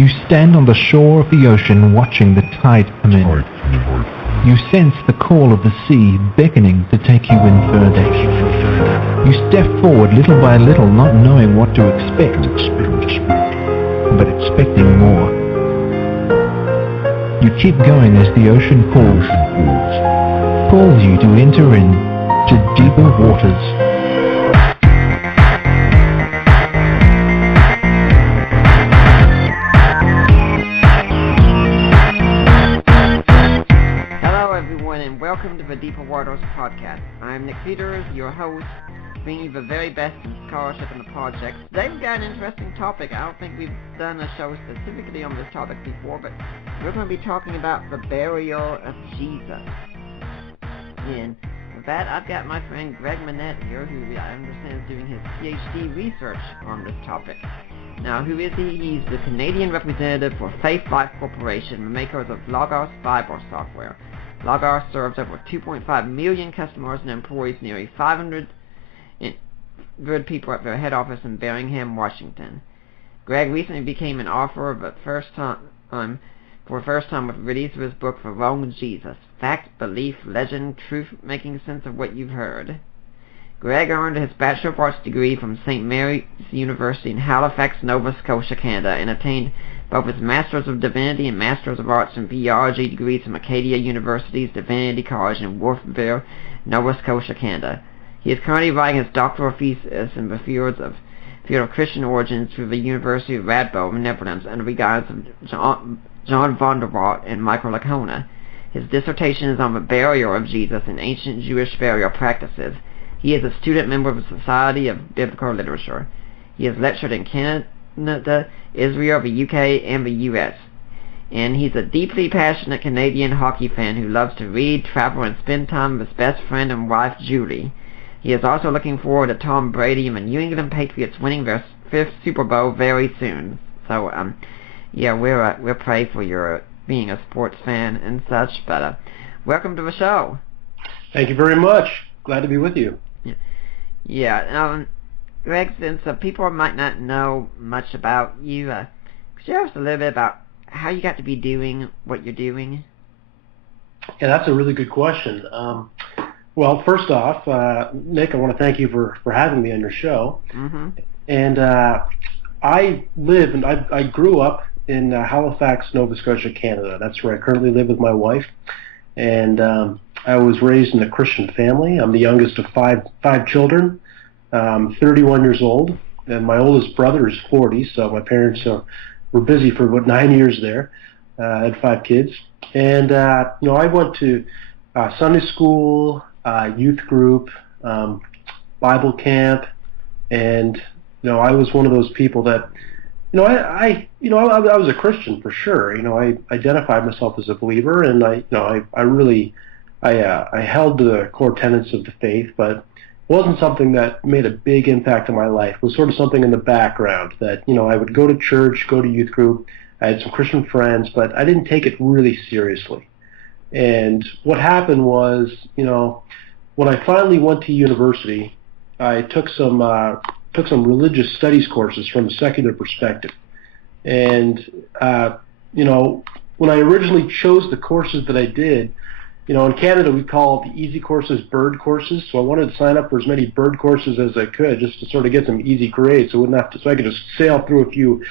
You stand on the shore of the ocean watching the tide come in. You sense the call of the sea beckoning to take you in further. You step forward little by little, not knowing what to expect, but expecting more. You keep going as the ocean calls you to enter in to deeper waters. Welcome to the Deeper Waters podcast. I'm Nick Peters, your host, bringing you the very best in scholarship and the project. Today we've got an interesting topic. I don't think we've done a show specifically on this topic before, but we're going to be talking about the burial of Jesus. And with that, I've got my friend Greg Monette here, who I understand is doing his PhD research on this topic. Now, who is he? He's the Canadian representative for Faith Life Corporation, the makers of Logos Bible software. Logos serves over 2.5 million customers and employs nearly 500 people at their head office in Bellingham, Washington. Greg recently became an author for the first time with the release of his book, The Wrong Jesus: Fact, Belief, Legend, Truth, Making Sense of What You've Heard. Greg earned his Bachelor of Arts degree from St. Mary's University in Halifax, Nova Scotia, Canada, and attained both his Masters of Divinity and Masters of Arts in Theology degrees from Acadia University's Divinity College in Wolfville, Nova Scotia, Canada. He is currently writing his doctoral thesis in the field of Christian origins through the University of Radboud, Netherlands, under the guidance of John van der Waart and Michael Lacona. His dissertation is on the burial of Jesus in ancient Jewish burial practices. He is a student member of the Society of Biblical Literature. He has lectured in Canada, Israel, the UK, and the US. And he's a deeply passionate Canadian hockey fan who loves to read, travel, and spend time with his best friend and wife, Julie. He is also looking forward to Tom Brady and the New England Patriots winning their 5th Super Bowl very soon. So, we'll pray for your being a sports fan and such, but welcome to the show. Thank you very much. Glad to be with you. Greg, since people might not know much about you, could you tell us a little bit about how you got to be doing what you're doing? Yeah, that's a really good question. Well, first off, Nick, I want to thank you for having me on your show. Mm-hmm. And I grew up in Halifax, Nova Scotia, Canada. That's where I currently live with my wife. And I was raised in a Christian family. I'm the youngest of five children. 31 years old, and my oldest brother is 40, so my parents were busy for about 9 years there. I had 5 kids. And, I went to Sunday school, youth group, Bible camp, and, I was one of those people that, I was a Christian for sure. I identified myself as a believer, and I held the core tenets of the faith, but wasn't something that made a big impact on my life. It was sort of something in the background that, I would go to church, go to youth group. I had some Christian friends, but I didn't take it really seriously. And what happened was, when I finally went to university, I took some religious studies courses from a secular perspective. And, when I originally chose the courses that I did, in Canada we call the easy courses bird courses, so I wanted to sign up for as many bird courses as I could just to sort of get some easy grades, so I could just sail through a few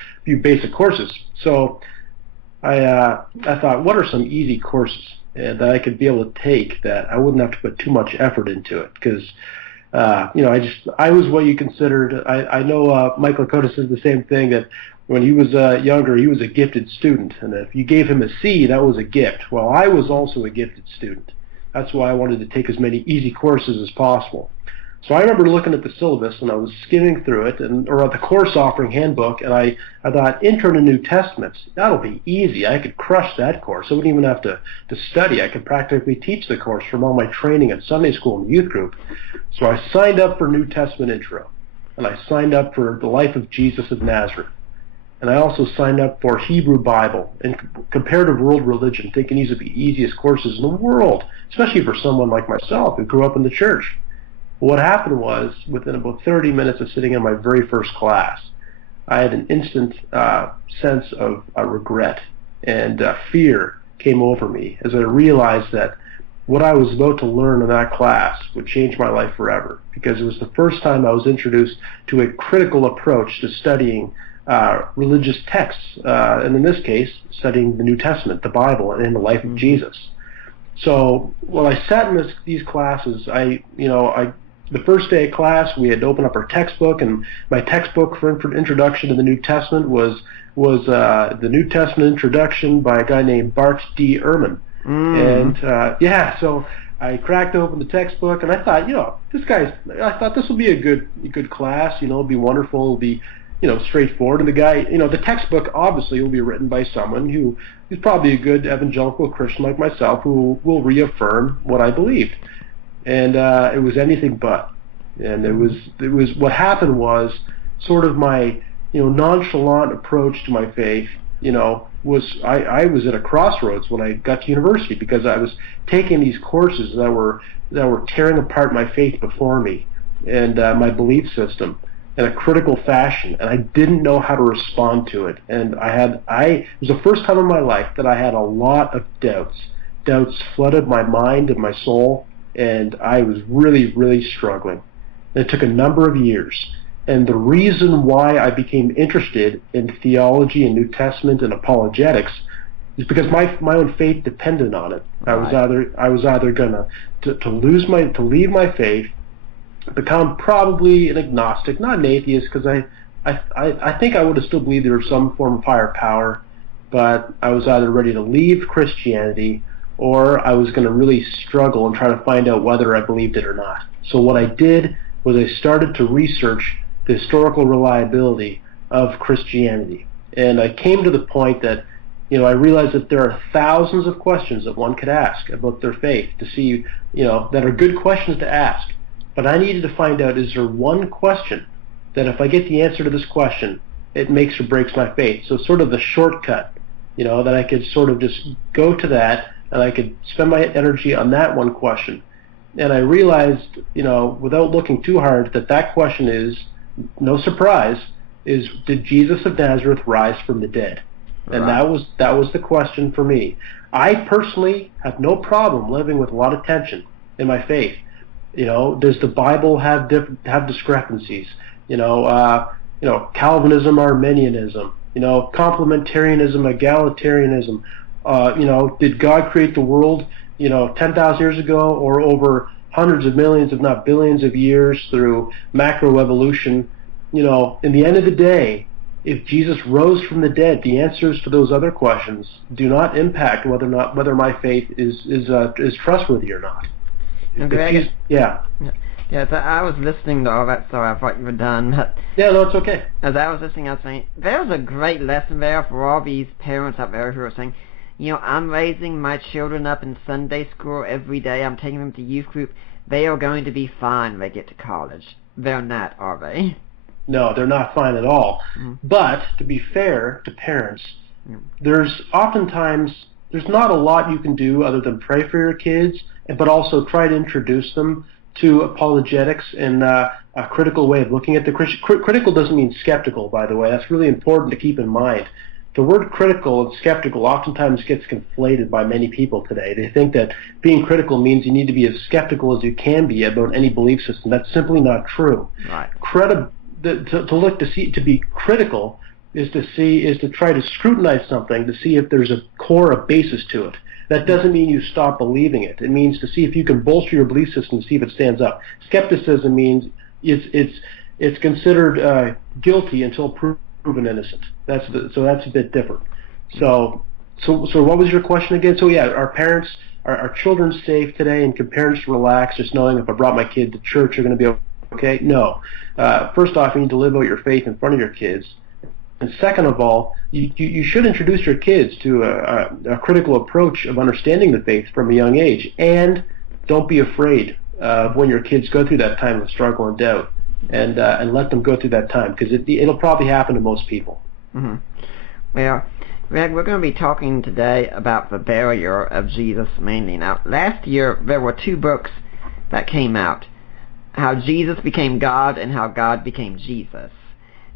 basic courses. So I thought, what are some easy courses that I could be able to take that I wouldn't have to put too much effort into it? Because I was what you considered. I know Michael Lacona says the same thing, that when he was younger, he was a gifted student, and if you gave him a C, that was a gift. Well, I was also a gifted student. That's why I wanted to take as many easy courses as possible. So I remember looking at the syllabus, and I was skimming through it, or at the course offering handbook, and I thought, Intro to New Testaments, that'll be easy. I could crush that course. I wouldn't even have to study. I could practically teach the course from all my training at Sunday school and youth group. So I signed up for New Testament Intro, and I signed up for the Life of Jesus of Nazareth. And I also signed up for Hebrew Bible and Comparative World Religion, thinking these would be the easiest courses in the world, especially for someone like myself who grew up in the church. What happened was, within about 30 minutes of sitting in my very first class, I had an instant sense of regret, and fear came over me as I realized that what I was about to learn in that class would change my life forever, because it was the first time I was introduced to a critical approach to studying religious texts, and in this case, studying the New Testament, the Bible, and the life of Jesus. So when I sat in these classes, the first day of class, we had to open up our textbook, and my textbook for introduction to the New Testament was the New Testament introduction by a guy named Bart D. Ehrman. And so I cracked open the textbook, and I thought, I thought this will be a good class. It'll be wonderful. It'll be, straightforward. And the guy, the textbook obviously will be written by someone who's probably a good evangelical Christian like myself, who will reaffirm what I believed. And it was anything but. And it was what happened was sort of my nonchalant approach to my faith. I was at a crossroads when I got to university, because I was taking these courses that were tearing apart my faith before me and my belief system in a critical fashion, and I didn't know how to respond to it. And it was the first time in my life that I had a lot of doubts. Doubts flooded my mind and my soul, and I was really, really struggling. And it took a number of years. And the reason why I became interested in theology and New Testament and apologetics is because my own faith depended on it. Right. I was either going to leave my faith, become probably an agnostic, not an atheist, because I think I would have still believed there was some form of higher power, but I was either ready to leave Christianity, or I was going to really struggle and try to find out whether I believed it or not. So what I did was I started to research the historical reliability of Christianity. And I came to the point that, I realized that there are thousands of questions that one could ask about their faith to see, that are good questions to ask. But I needed to find out, is there one question that if I get the answer to this question, it makes or breaks my faith? So sort of the shortcut, that I could sort of just go to that, and I could spend my energy on that one question. And I realized, without looking too hard, that question is, no surprise, is, did Jesus of Nazareth rise from the dead? And that was the question for me. I personally have no problem living with a lot of tension in my faith. Does the Bible have discrepancies? Calvinism, Arminianism, complementarianism, egalitarianism. Did God create the world, 10,000 years ago, or over hundreds of millions, if not billions of years through macroevolution? In the end of the day, if Jesus rose from the dead, the answers to those other questions do not impact whether my faith is trustworthy or not. Greg, yeah. Yeah, so I was listening to all that, so I thought you were done. But yeah, no, it's okay. As I was listening, I was saying, there was a great lesson there for all these parents out there who are saying, I'm raising my children up in Sunday school every day. I'm taking them to youth group. They are going to be fine when they get to college. They're not, are they? No, they're not fine at all. Mm-hmm. But to be fair to parents, there's not a lot you can do other than pray for your kids, but also try to introduce them to apologetics and a critical way of looking at the Christian. Critical doesn't mean skeptical, by the way. That's really important to keep in mind. The word critical and skeptical oftentimes gets conflated by many people today. They think that being critical means you need to be as skeptical as you can be about any belief system. That's simply not true. Right. To be critical is to try to scrutinize something to see if there's a basis to it. That doesn't mean you stop believing it. It means to see if you can bolster your belief system to see if it stands up. Skepticism means it's considered guilty until proven innocent. That's a bit different. So what was your question again? So yeah, are children safe today, and can parents relax just knowing if I brought my kid to church they're going to be okay? No. First off, you need to live out your faith in front of your kids. And second of all, you should introduce your kids to a critical approach of understanding the faith from a young age. And don't be afraid when your kids go through that time of struggle and doubt, and let them go through that time, because it'll probably happen to most people. Mm-hmm. Well, Greg, we're going to be talking today about the barrier of Jesus mainly. Now, last year there were 2 books that came out, How Jesus Became God and How God Became Jesus.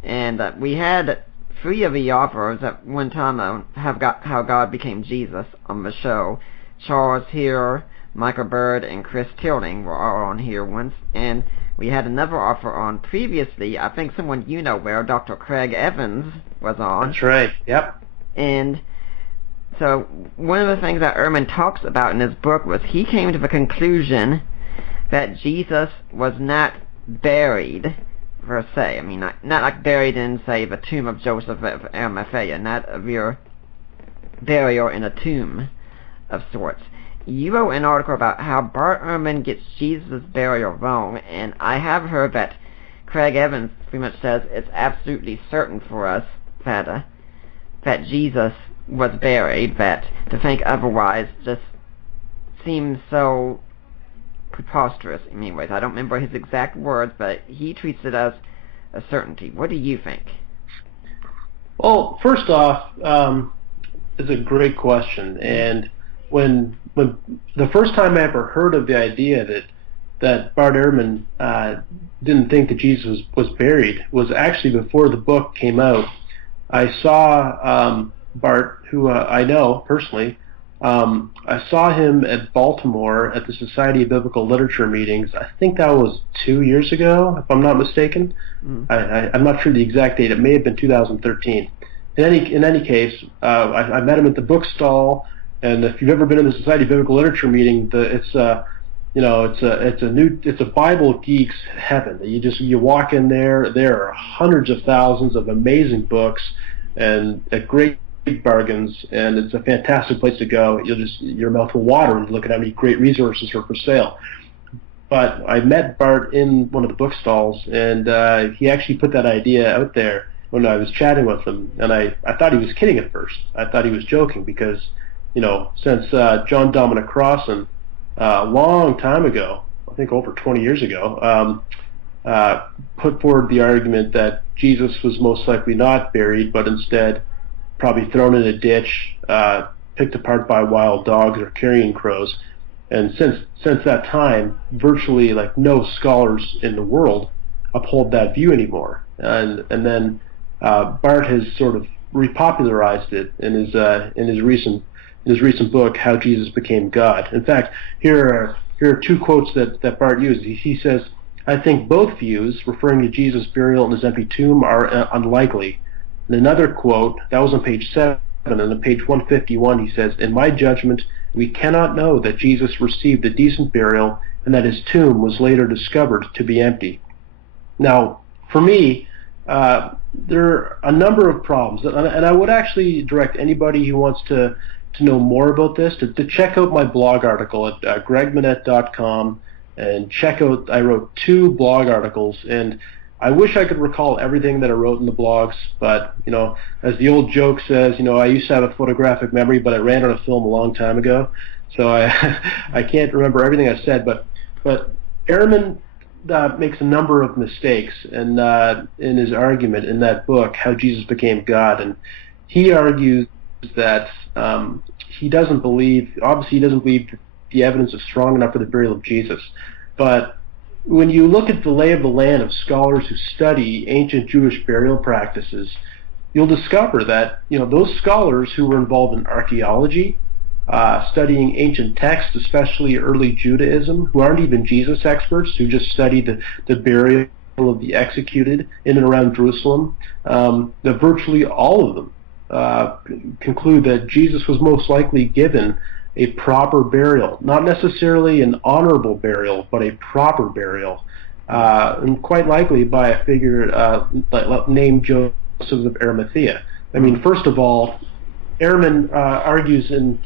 And we had 3 of the authors at one time on How God Became Jesus on the show. Charles Heer, Michael Bird, and Chris Tilling were all on here once. And we had another author on previously. I think someone you know where, Dr. Craig Evans, was on. That's right, yep. And so one of the things that Ehrman talks about in his book was he came to the conclusion that Jesus was not buried, per se. I mean, not like buried in, say, the tomb of Joseph of Arimathea, not of your burial in a tomb of sorts. You wrote an article about how Bart Ehrman gets Jesus' burial wrong, and I have heard that Craig Evans pretty much says it's absolutely certain for us that Jesus was buried, that to think otherwise just seems so preposterous in many ways. I don't remember his exact words, but he treats it as a certainty. What do you think? Well, first off, it's a great question, and when the first time I ever heard of the idea that Bart Ehrman didn't think that Jesus was buried was actually before the book came out. I saw Bart, who I know personally. I saw him at Baltimore at the Society of Biblical Literature meetings. I think that was 2 years ago, if I'm not mistaken. I'm not sure the exact date. It may have been 2013. In any case, I met him at the book stall. And if you've ever been in the Society of Biblical Literature meeting, it's a Bible geek's heaven. You walk in there. There are hundreds of thousands of amazing books and at great bargains, and it's a fantastic place to go. Your mouth will water when you look at how many great resources are for sale. But I met Bart in one of the book stalls, and he actually put that idea out there when I was chatting with him, and I thought he was kidding at first. I thought he was joking because, since John Dominic Crossan, a long time ago, I think over 20 years ago, put forward the argument that Jesus was most likely not buried, but instead probably thrown in a ditch, picked apart by wild dogs or carrion crows. And since that time, virtually no scholars in the world uphold that view anymore. And then Bart has sort of repopularized it in his recent book, How Jesus Became God. In fact, here are 2 quotes that Bart uses. He says, "I think both views, referring to Jesus' burial in his empty tomb, are unlikely." And another quote, that was on page 7, and on page 151 he says, "In my judgment, we cannot know that Jesus received a decent burial and that his tomb was later discovered to be empty." Now, for me, there are a number of problems, and I would actually direct anybody who wants to know more about this to check out my blog article at gregmonette.com and check out, I wrote 2 blog articles, and I wish I could recall everything that I wrote in the blogs, but, as the old joke says, I used to have a photographic memory, but I ran out of film a long time ago, so I can't remember everything I said, but Ehrman makes a number of mistakes in his argument in that book, How Jesus Became God, and he argues that he doesn't believe the evidence is strong enough for the burial of Jesus. But when you look at the lay of the land of scholars who study ancient Jewish burial practices, you'll discover that those scholars who were involved in archaeology, studying ancient texts, especially early Judaism, who aren't even Jesus experts, who just study the burial of the executed in and around Jerusalem, that virtually all of them conclude that Jesus was most likely given a proper burial, not necessarily an honorable burial, but a proper burial, and quite likely by a figure named Joseph of Arimathea. I mean, first of all, Ehrman argues in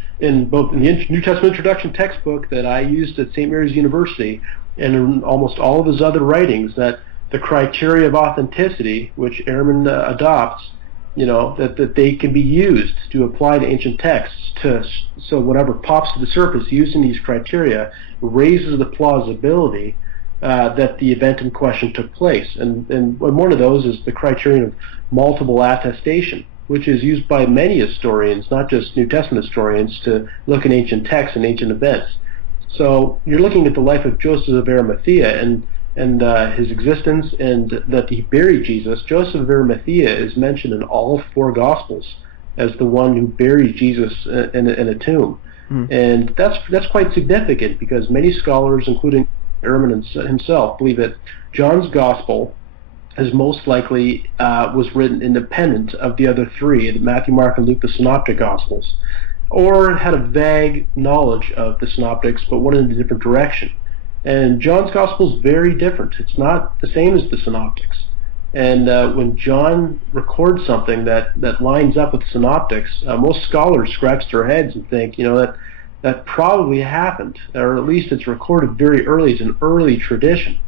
both in the New Testament Introduction textbook that I used at St. Mary's University and in almost all of his other writings that the criteria of authenticity, which Ehrman adopts, that they can be used to apply to ancient texts so whatever pops to the surface using these criteria raises the plausibility that the event in question took place. And one of those is the criterion of multiple attestation, which is used by many historians, not just New Testament historians, to look at ancient texts and ancient events. So you're looking at the life of Joseph of Arimathea, and and his existence, and that he buried Jesus, Joseph of Arimathea is mentioned in all 4 Gospels as the one who buried Jesus in a tomb. And that's quite significant, because many scholars, including Ehrman himself, believe that John's Gospel is most likely was written independent of the other 3, Matthew, Mark, and Luke, the Synoptic Gospels, or had a vague knowledge of the Synoptics but went in a different direction. And John's Gospel is very different. It's not the same as the Synoptics. And when John records something that lines up with the Synoptics, most scholars scratch their heads and think, that probably happened, or at least it's recorded very early. It's an early tradition.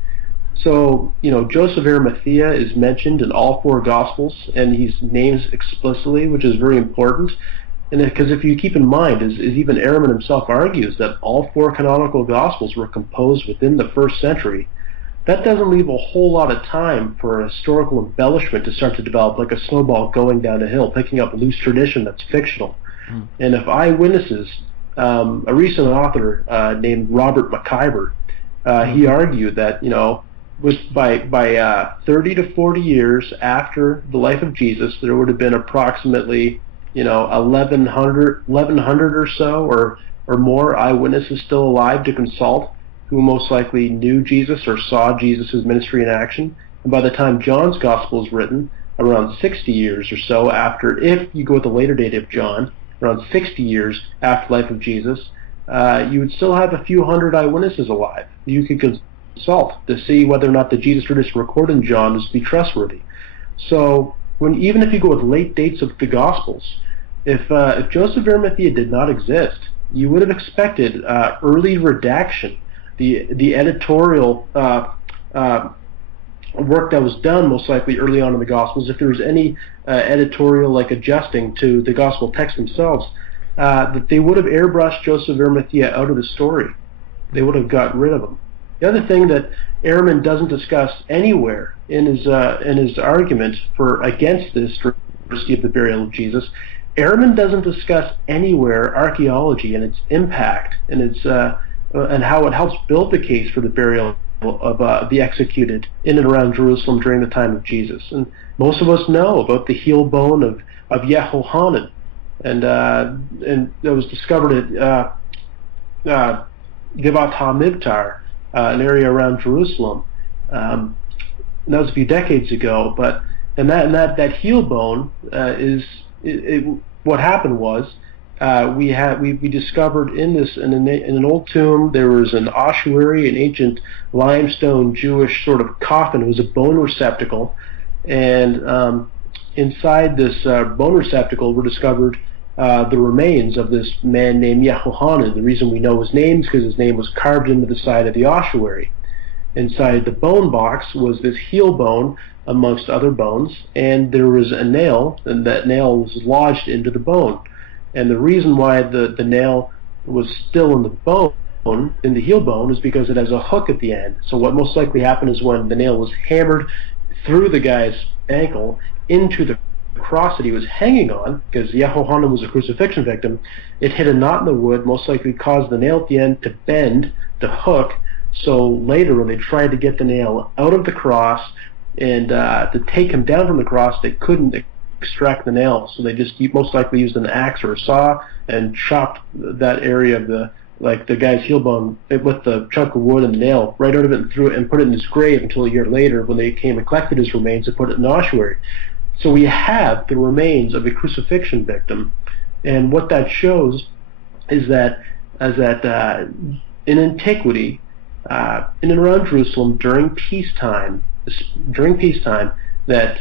So, Joseph of Arimathea is mentioned in all 4 Gospels, and he's named explicitly, which is very important. And because if you keep in mind, as even Ehrman himself argues, that all 4 canonical Gospels were composed within the 1st century, that doesn't leave a whole lot of time for historical embellishment to start to develop, like a snowball going down a hill, picking up loose tradition that's fictional. And if eyewitnesses, a recent author named Robert McIver, he argued that, by 30 to 40 years after the life of Jesus, there would have been approximately 1,100 or so, or more eyewitnesses still alive to consult, who most likely knew Jesus or saw Jesus' ministry in action. And by the time John's Gospel is written, around 60 years or so after, if you go with the later date of John, around 60 years after the life of Jesus, you would still have a few hundred eyewitnesses alive. You could consult to see whether or not the Jesus tradition recorded in John is to be trustworthy. So, even if you go with late dates of the Gospels, if Joseph of Arimathea did not exist, you would have expected early redaction, the editorial work that was done most likely early on in the Gospels, if there was any editorial adjusting to the Gospel text themselves, that they would have airbrushed Joseph of Arimathea out of the story. They would have got rid of him. The other thing that Ehrman doesn't discuss anywhere in his argument against the historicity of the burial of Jesus, Ehrman doesn't discuss anywhere archaeology and its impact and its and how it helps build the case for the burial of the executed in and around Jerusalem during the time of Jesus. And most of us know about the heel bone of Yehohanan, and that was discovered at Givat HaMivtar, an area around Jerusalem. That was a few decades ago, but that heel bone what happened was we discovered in an old tomb there was an ossuary, an ancient limestone Jewish sort of coffin. It was a bone receptacle, and inside this bone receptacle were discovered the remains of this man named Yehohanan. The reason we know his name is because his name was carved into the side of the ossuary. Inside the bone box was this heel bone amongst other bones, and there was a nail, and that nail was lodged into the bone. And the reason why the nail was still in the bone, in the heel bone, is because it has a hook at the end. So what most likely happened is when the nail was hammered through the guy's ankle into the cross that he was hanging on, because Yehohanan was a crucifixion victim, it hit a knot in the wood, most likely caused the nail at the end to bend the hook. So later, when they tried to get the nail out of the cross and to take him down from the cross, they couldn't extract the nail, so they just most likely used an axe or a saw and chopped that area of the guy's heel bone with the chunk of wood and the nail right out of it and threw it and put it in his grave until a year later when they came and collected his remains and put it in the ossuary. So we have the remains of a crucifixion victim, and what that shows is that in antiquity, in and around Jerusalem during peacetime, that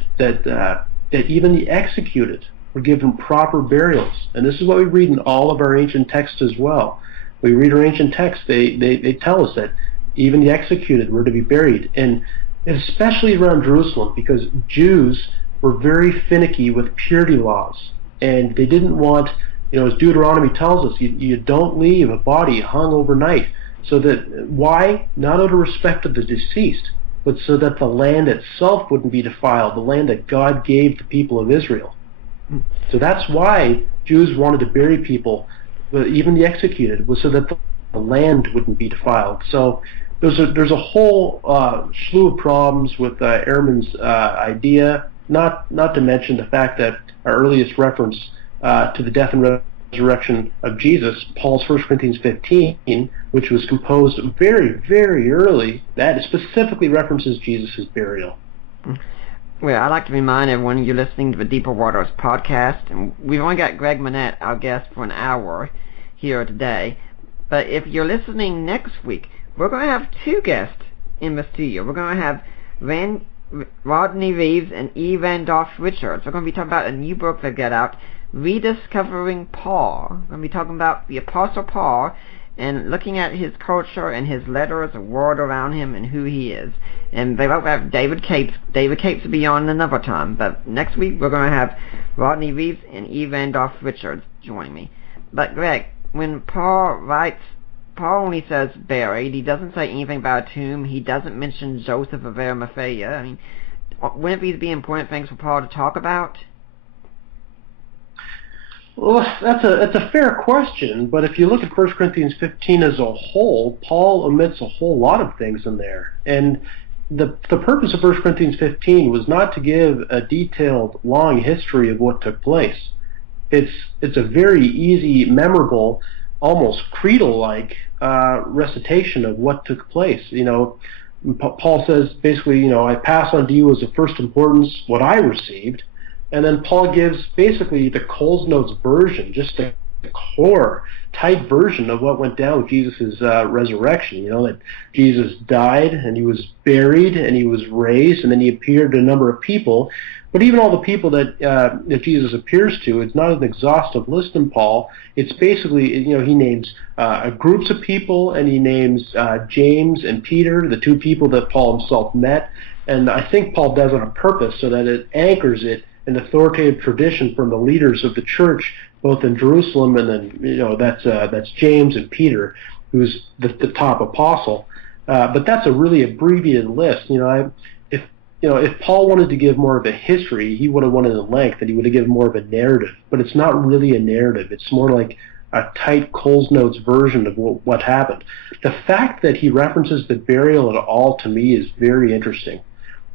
even the executed were given proper burials. And this is what we read in all of our ancient texts as well. We read our ancient texts, they tell us that even the executed were to be buried. And especially around Jerusalem, because Jews were very finicky with purity laws. And they didn't want, as Deuteronomy tells us, you don't leave a body hung overnight. So that, why? Not out of respect of the deceased, but so that the land itself wouldn't be defiled, the land that God gave the people of Israel. So that's why Jews wanted to bury people, even the executed, was so that the land wouldn't be defiled. So there's a whole slew of problems with Ehrman's idea. Not to mention the fact that our earliest reference to the death and resurrection of Jesus, Paul's 1 Corinthians 15, which was composed very, very early, that specifically references Jesus' burial. Well, I'd like to remind everyone you're listening to the Deeper Waters podcast, and we've only got Greg Monette, our guest, for an hour here today. But if you're listening next week, we're going to have two guests in the studio. We're going to have Rodney Reeves and E. Randolph Richards. We're going to be talking about a new book they've got out, Rediscovering Paul. We're going to be talking about the Apostle Paul and looking at his culture and his letters, the world around him, and who he is. And they won't have David Capes. David Capes will be on another time. But next week we're going to have Rodney Reeves and E. Randolph Richards joining me. But Greg, when Paul writes, Paul only says buried. He doesn't say anything about a tomb. He doesn't mention Joseph of Arimathea. I mean, wouldn't these be important things for Paul to talk about? Well, that's a fair question, but if you look at 1 Corinthians 15 as a whole, Paul omits a whole lot of things in there. And the purpose of 1 Corinthians 15 was not to give a detailed, long history of what took place. It's a very easy, memorable, almost creedal-like recitation of what took place. You know, Paul says basically, you know, I pass on to you as of first importance what I received. And then Paul gives basically the Coles Notes version, just the core, tight version of what went down with Jesus' resurrection. You know, that Jesus died, and he was buried, and he was raised, and then he appeared to a number of people. But even all the people that Jesus appears to, it's not an exhaustive list in Paul. It's basically, you know, he names groups of people, and he names James and Peter, the two people that Paul himself met. And I think Paul does it on purpose so that it anchors it an authoritative tradition from the leaders of the church, both in Jerusalem and then, you know, that's James and Peter, who's the top apostle. But that's a really abbreviated list. You know, if Paul wanted to give more of a history, he would have wanted a length, and he would have given more of a narrative. But it's not really a narrative. It's more like a tight Coles Notes version of what happened. The fact that he references the burial at all, to me, is very interesting.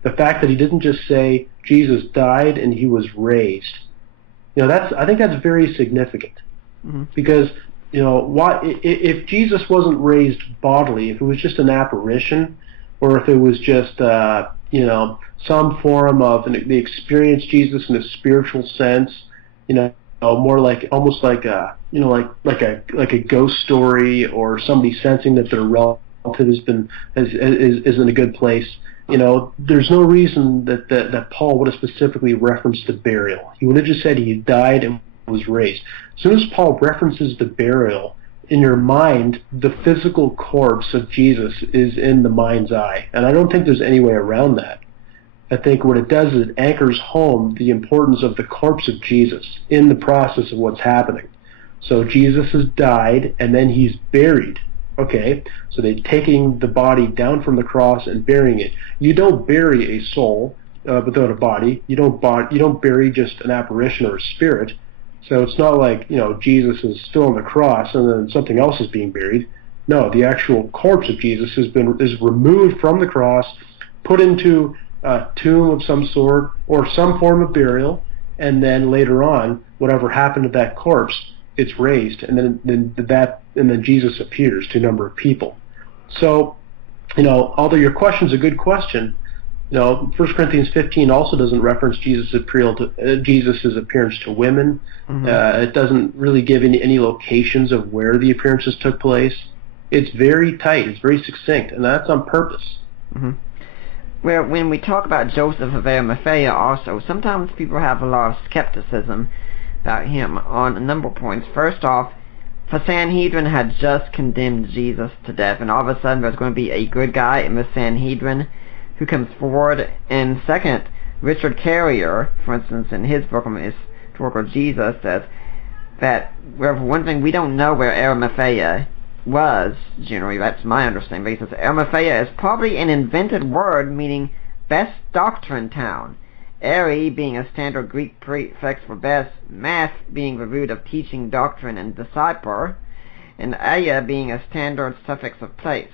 The fact that he didn't just say Jesus died and he was raised, you know, I think that's very significant. Mm-hmm. Because, you know, if Jesus wasn't raised bodily, if it was just an apparition, or if it was just you know, some form of they experienced Jesus in a spiritual sense, you know, more like almost like a, you know, like a ghost story, or somebody sensing that their relative is in a good place. You know, there's no reason that Paul would have specifically referenced the burial. He would have just said he died and was raised. As soon as Paul references the burial, in your mind, the physical corpse of Jesus is in the mind's eye. And I don't think there's any way around that. I think what it does is it anchors home the importance of the corpse of Jesus in the process of what's happening. So Jesus has died, and then he's buried. Okay, so they're taking the body down from the cross and burying it. You don't bury a soul without a body. You don't bury just an apparition or a spirit. So it's not like, you know, Jesus is still on the cross and then something else is being buried. No, the actual corpse of Jesus is removed from the cross, put into a tomb of some sort or some form of burial, and then later on, whatever happened to that corpse, it's raised, and then Jesus appears to a number of people. So, you know, although your question's a good question, you know, 1 Corinthians 15 also doesn't reference Jesus' appearance to women. Mm-hmm. It doesn't really give any locations of where the appearances took place. It's very tight. It's very succinct, and that's on purpose. Mm-hmm. Well, when we talk about Joseph of Arimathea also, sometimes people have a lot of skepticism about him on a number of points. First off, the Sanhedrin had just condemned Jesus to death, and all of a sudden there's going to be a good guy in the Sanhedrin who comes forward. And second, Richard Carrier, for instance, in his book on Historical Jesus, says that, well, for one thing, we don't know where Arimathea was, generally, that's my understanding. He says Arimathea is probably an invented word meaning best doctrine town. Ari being a standard Greek prefix for best, math being the root of teaching doctrine and disciple, and aya being a standard suffix of place.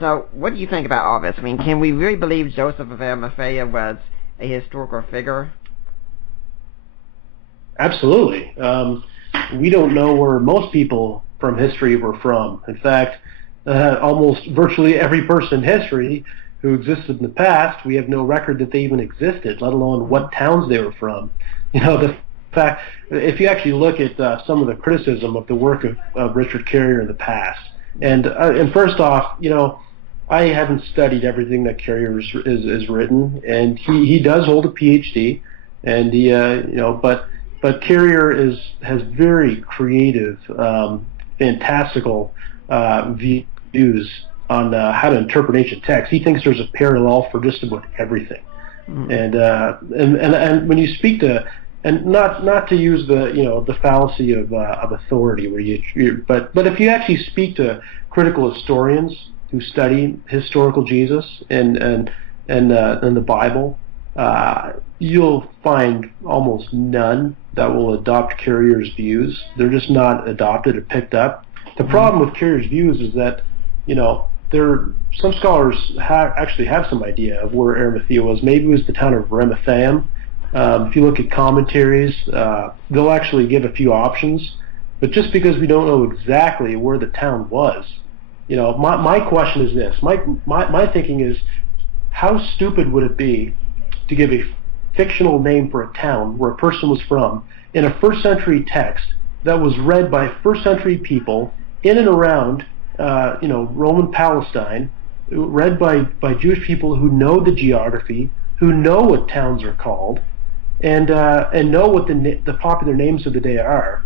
So, what do you think about all this? I mean, can we really believe Joseph of Arimathea was a historical figure? Absolutely. We don't know where most people from history were from. In fact, almost virtually every person in history who existed in the past, we have no record that they even existed, let alone what towns they were from. The fact, if you actually look at some of the criticism of the work of Richard Carrier in the past, and first off, I haven't studied everything that Carrier is written, and he does hold a PhD, and he but Carrier has very creative, fantastical views on how to interpret ancient texts. He thinks there's a parallel for just about everything, and when you speak to, and not to use the fallacy of authority, where but if you actually speak to critical historians who study historical Jesus and the Bible, you'll find almost none that will adopt Carrier's views. They're just not adopted or picked up. The problem with Carrier's views is that, some scholars actually have some idea of where Arimathea was. Maybe it was the town of Ramathaim. If you look at commentaries, they'll actually give a few options. But just because we don't know exactly where the town was, my question is this. My thinking is, how stupid would it be to give a fictional name for a town where a person was from in a first century text that was read by first century people in and around Roman Palestine, read by Jewish people who know the geography, who know what towns are called, and know what the popular names of the day are,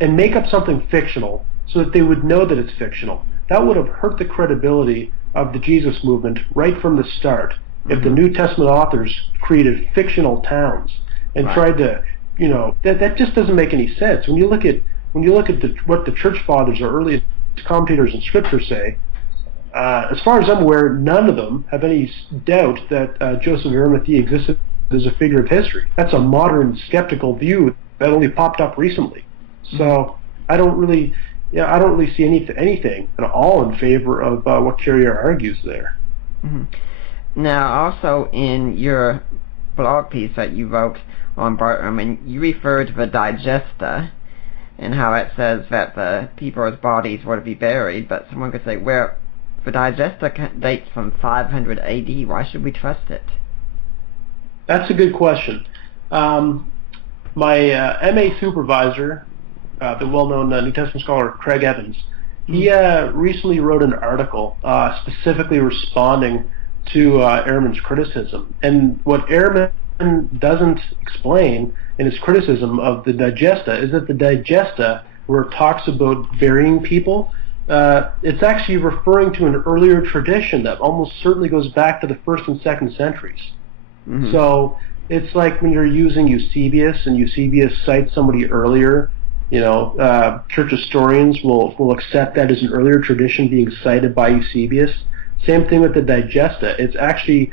and make up something fictional so that they would know that it's fictional. That would have hurt the credibility of the Jesus movement right from the start. If the New Testament authors created fictional towns and tried to, that just doesn't make any sense. When you look at what the church fathers or early commentators in Scripture say, as far as I'm aware, none of them have any doubt that Joseph of Arimathea existed as a figure of history. That's a modern skeptical view that only popped up recently. So I don't really see anything at all in favor of what Carrier argues there. Now, also in your blog piece that you wrote on Bartram, you referred to the Digesta and how it says that the people's bodies were to be buried, but someone could say, well, the Digesta dates from 500 AD. Why should we trust it? That's a good question. My MA supervisor, the well-known New Testament scholar Craig Evans, he recently wrote an article specifically responding to Ehrman's criticism. And what Ehrman doesn't explain in his criticism of the Digesta is that the Digesta, where it talks about burying people, it's actually referring to an earlier tradition that almost certainly goes back to the 1st and 2nd centuries. So it's like when you're using Eusebius, and Eusebius cites somebody earlier, church historians will accept that as an earlier tradition being cited by Eusebius. Same thing with the Digesta. It's actually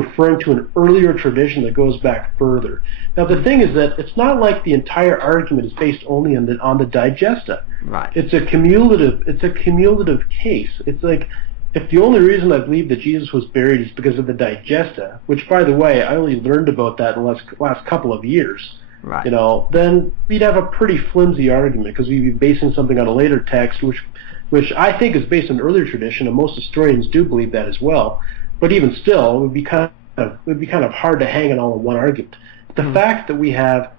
referring to an earlier tradition that goes back further. Now the thing is that it's not like the entire argument is based only on the Digesta. Right. It's a cumulative case. It's like, if the only reason I believe that Jesus was buried is because of the Digesta, which, by the way, I only learned about that in the last couple of years, right, then we'd have a pretty flimsy argument, because we'd be basing something on a later text, which I think is based on earlier tradition, and most historians do believe that as well. But even still, it would be kind of hard to hang it all in one argument. The fact that we have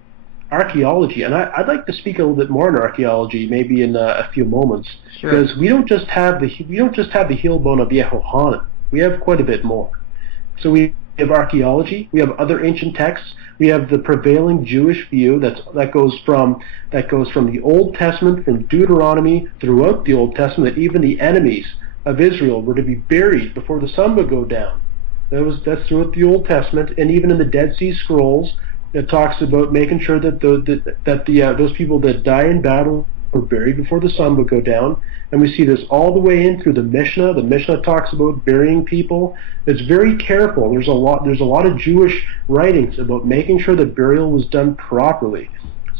archaeology, and I'd like to speak a little bit more on archaeology, maybe in a few moments, because we don't just have the heel bone of Yehohanan. We have quite a bit more. So we have archaeology, we have other ancient texts, we have the prevailing Jewish view that goes from the Old Testament, from Deuteronomy throughout the Old Testament, that even the enemies of Israel were to be buried before the sun would go down. That's throughout the Old Testament, and even in the Dead Sea Scrolls, it talks about making sure that those people that die in battle were buried before the sun would go down. And we see this all the way in through the Mishnah. The Mishnah talks about burying people. It's very careful. There's a lot of Jewish writings about making sure that burial was done properly.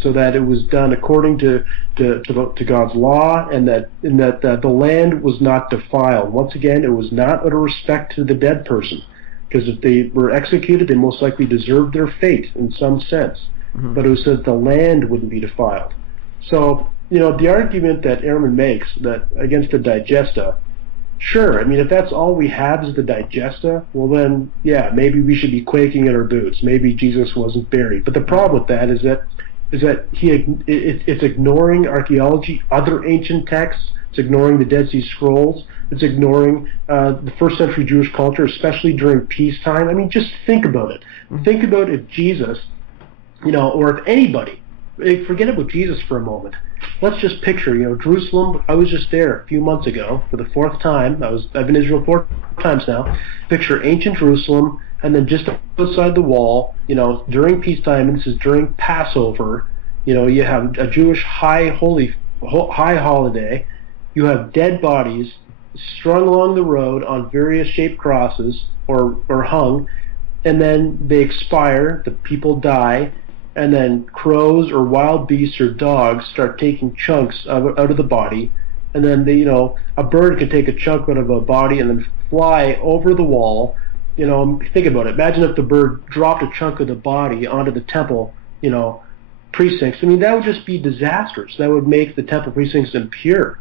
so that it was done according to God's law, and that the land was not defiled. Once again, it was not out of respect to the dead person, because if they were executed, they most likely deserved their fate in some sense. Mm-hmm. But it was that the land wouldn't be defiled. So, the argument that Ehrman makes that against the digesta, sure, I mean, if that's all we have is the digesta, well then, yeah, maybe we should be quaking in our boots. Maybe Jesus wasn't buried. But the problem with that is that it's ignoring archaeology, other ancient texts. It's ignoring the Dead Sea Scrolls. It's ignoring the first century Jewish culture, especially during peacetime. I mean, just think about it. Mm-hmm. Think about if Jesus, or if anybody, forget about Jesus for a moment. Let's just picture, Jerusalem. I was just there a few months ago for the fourth time. I've been in Israel 4 times now. Picture ancient Jerusalem, and then just outside the wall, during peacetime, and this is during Passover, you have a Jewish high holiday. You have dead bodies strung along the road on various shaped crosses or hung, and then they expire, the people die, and then crows or wild beasts or dogs start taking chunks out of the body, and then a bird can take a chunk out of a body and then fly over the wall. Think about it. Imagine if the bird dropped a chunk of the body onto the temple, precincts. I mean, that would just be disastrous. That would make the temple precincts impure.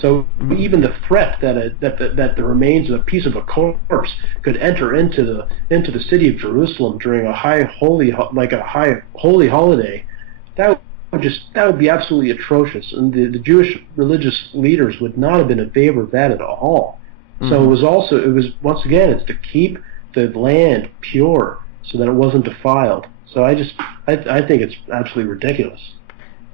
So even the threat that the remains of a piece of a corpse could enter into the city of Jerusalem during a high holy holiday, that would be absolutely atrocious, and the Jewish religious leaders would not have been in favor of that at all. Mm-hmm. So it was once again, it's to keep the land pure so that it wasn't defiled. So I think it's absolutely ridiculous.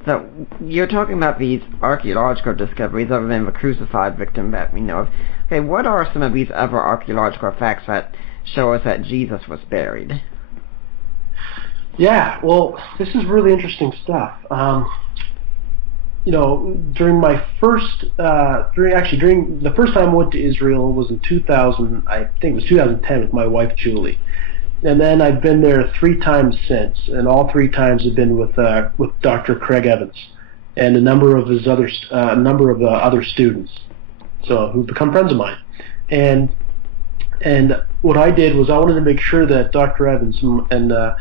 So you're talking about these archaeological discoveries other than the crucified victim that we know of. Okay, what are some of these other archaeological facts that show us that Jesus was buried? Yeah, well, this is really interesting stuff. During my first, during the first time I went to Israel was in 2000. I think it was 2010 with my wife Julie. And then I've been there 3 times since, and all 3 times have been with Dr. Craig Evans and a number of other students, so who've become friends of mine. And what I did was I wanted to make sure that Dr. Evans and the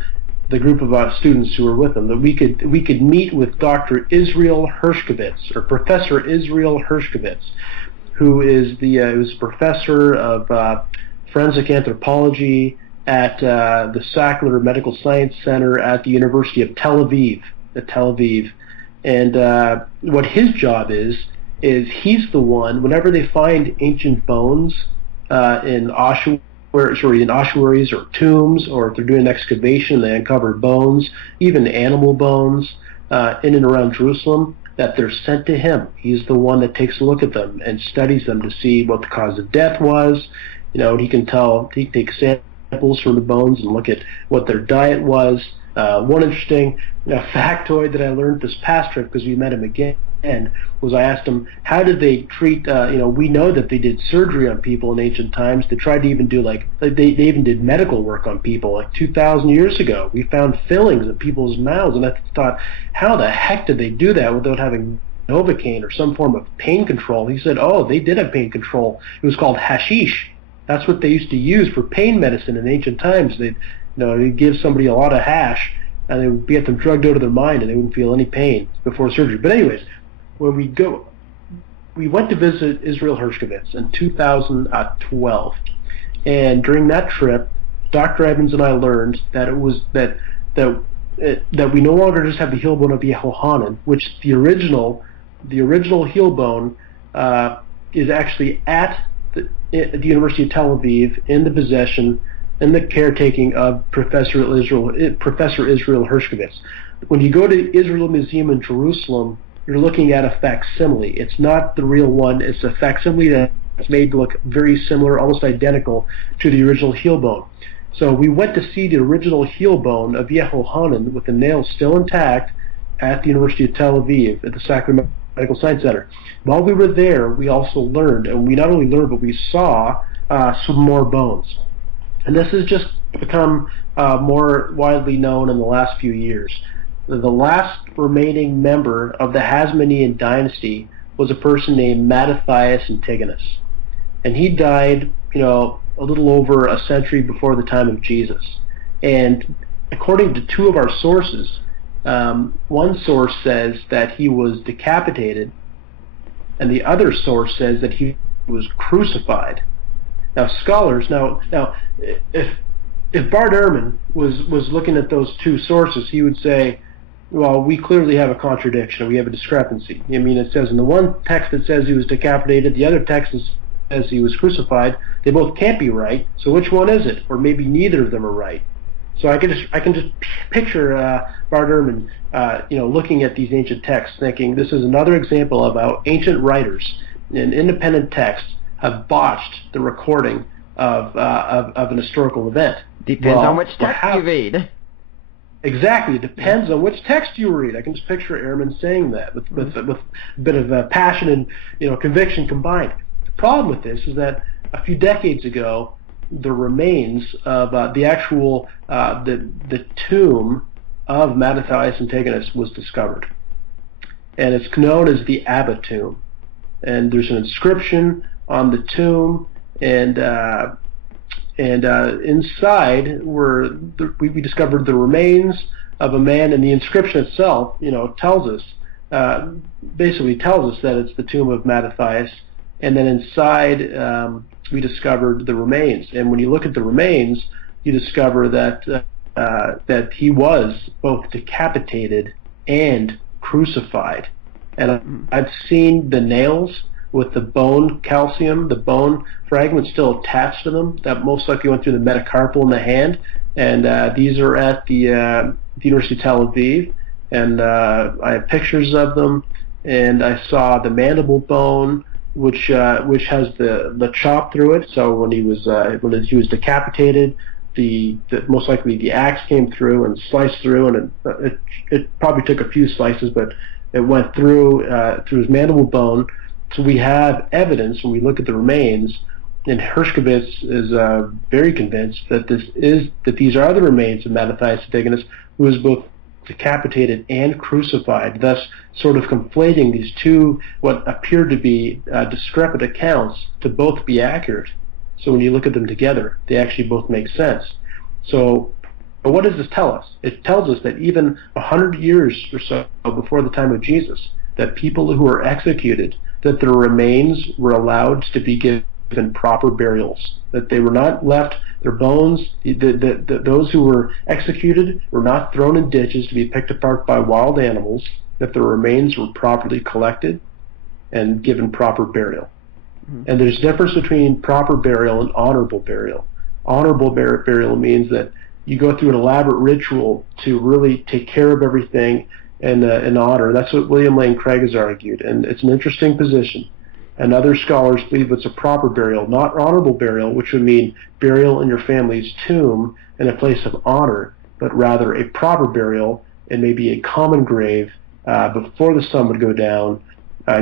group of students who were with him, that we could meet with Dr. Israel Hershkovitz, or Professor Israel Hershkovitz, who is who's professor of forensic anthropology at the Sackler Medical Science Center at the University of Tel Aviv. And what his job is he's the one, whenever they find ancient bones in ossuaries or tombs, or if they're doing an excavation, they uncover bones, even animal bones, in and around Jerusalem, that they're sent to him. He's the one that takes a look at them and studies them to see what the cause of death was. He can tell, he takes samples from the bones and look at what their diet was. One interesting factoid that I learned this past trip, because we met him again, was I asked him, how did they treat, we know that they did surgery on people in ancient times. They tried to even do they even did medical work on people 2,000 years ago. We found fillings in people's mouths, and I thought, how the heck did they do that without having Novocaine or some form of pain control? He said, oh, they did have pain control. It was called hashish. That's what they used to use for pain medicine in ancient times. They'd give somebody a lot of hash, and they would get them drugged out of their mind, and they wouldn't feel any pain before surgery. But anyways, when we went to visit Israel Hershkovitz in 2012, and during that trip, Dr. Evans and I learned that it was that we no longer just have the heel bone of Yehohanan, which the original heel bone is actually at the University of Tel Aviv in the possession and the caretaking of Professor Israel Hershkovitz. When you go to Israel Museum in Jerusalem, you're looking at a facsimile. It's not the real one. It's a facsimile that's made to look very similar, almost identical to the original heel bone. So we went to see the original heel bone of Yehohanan with the nails still intact at the University of Tel Aviv at the Sackler Medical Science Center. While we were there, we also learned, and we not only learned, but we saw some more bones. And this has just become more widely known in the last few years. the last remaining member of the Hasmonean dynasty was a person named Mattathias Antigonus. And he died, a little over a century before the time of Jesus. And according to two of our sources, one source says that he was decapitated, and the other source says that he was crucified. Now, scholars, if Bart Ehrman was looking at those two sources, he would say, well, we clearly have a contradiction. We have a discrepancy. I mean, it says in the one text it says he was decapitated, the other text says he was crucified. They both can't be right. So which one is it? Or maybe neither of them are right. So I can just picture Bart Ehrman, looking at these ancient texts, thinking this is another example of how ancient writers in independent texts have botched the recording of an historical event. Depends on which text you read. Exactly. It depends on which text you read. I can just picture Ehrman saying that with a bit of passion and conviction combined. The problem with this is that a few decades ago, the remains of the actual the tomb of Mattathias Antigonus was discovered, and it's known as the Abba tomb. And there's an inscription on the tomb, and inside we discovered the remains of a man, and the inscription itself, tells us, basically tells us that it's the tomb of Mattathias. And then inside, we discovered the remains. And when you look at the remains, you discover that he was both decapitated and crucified. And I've seen the nails with the bone calcium, the bone fragments still attached to them. That most likely went through the metacarpal in the hand. And these are at the University of Tel Aviv. And I have pictures of them. And I saw the mandible bone, which has the chop through it. So when he was decapitated, the most likely the axe came through and sliced through, and it probably took a few slices, but it went through his mandible bone. So we have evidence when we look at the remains, and Hershkovitz is very convinced that these are the remains of Mattathias Antigonus, who was both decapitated and crucified, thus sort of conflating these two, what appeared to be discrepant accounts, to both be accurate. So when you look at them together, they actually both make sense. So, but what does this tell us? It tells us that even 100 years or so before the time of Jesus, that people who were executed, that their remains were allowed to be given proper burials, that they were not left, their bones, those who were executed were not thrown in ditches to be picked apart by wild animals, that their remains were properly collected and given proper burial. Mm-hmm. And there's a difference between proper burial and honorable burial. Honorable burial means that you go through an elaborate ritual to really take care of everything in honor. That's what William Lane Craig has argued, and it's an interesting position. And other scholars believe it's a proper burial, not honorable burial, which would mean burial in your family's tomb in a place of honor, but rather a proper burial in maybe a common grave before the sun would go down,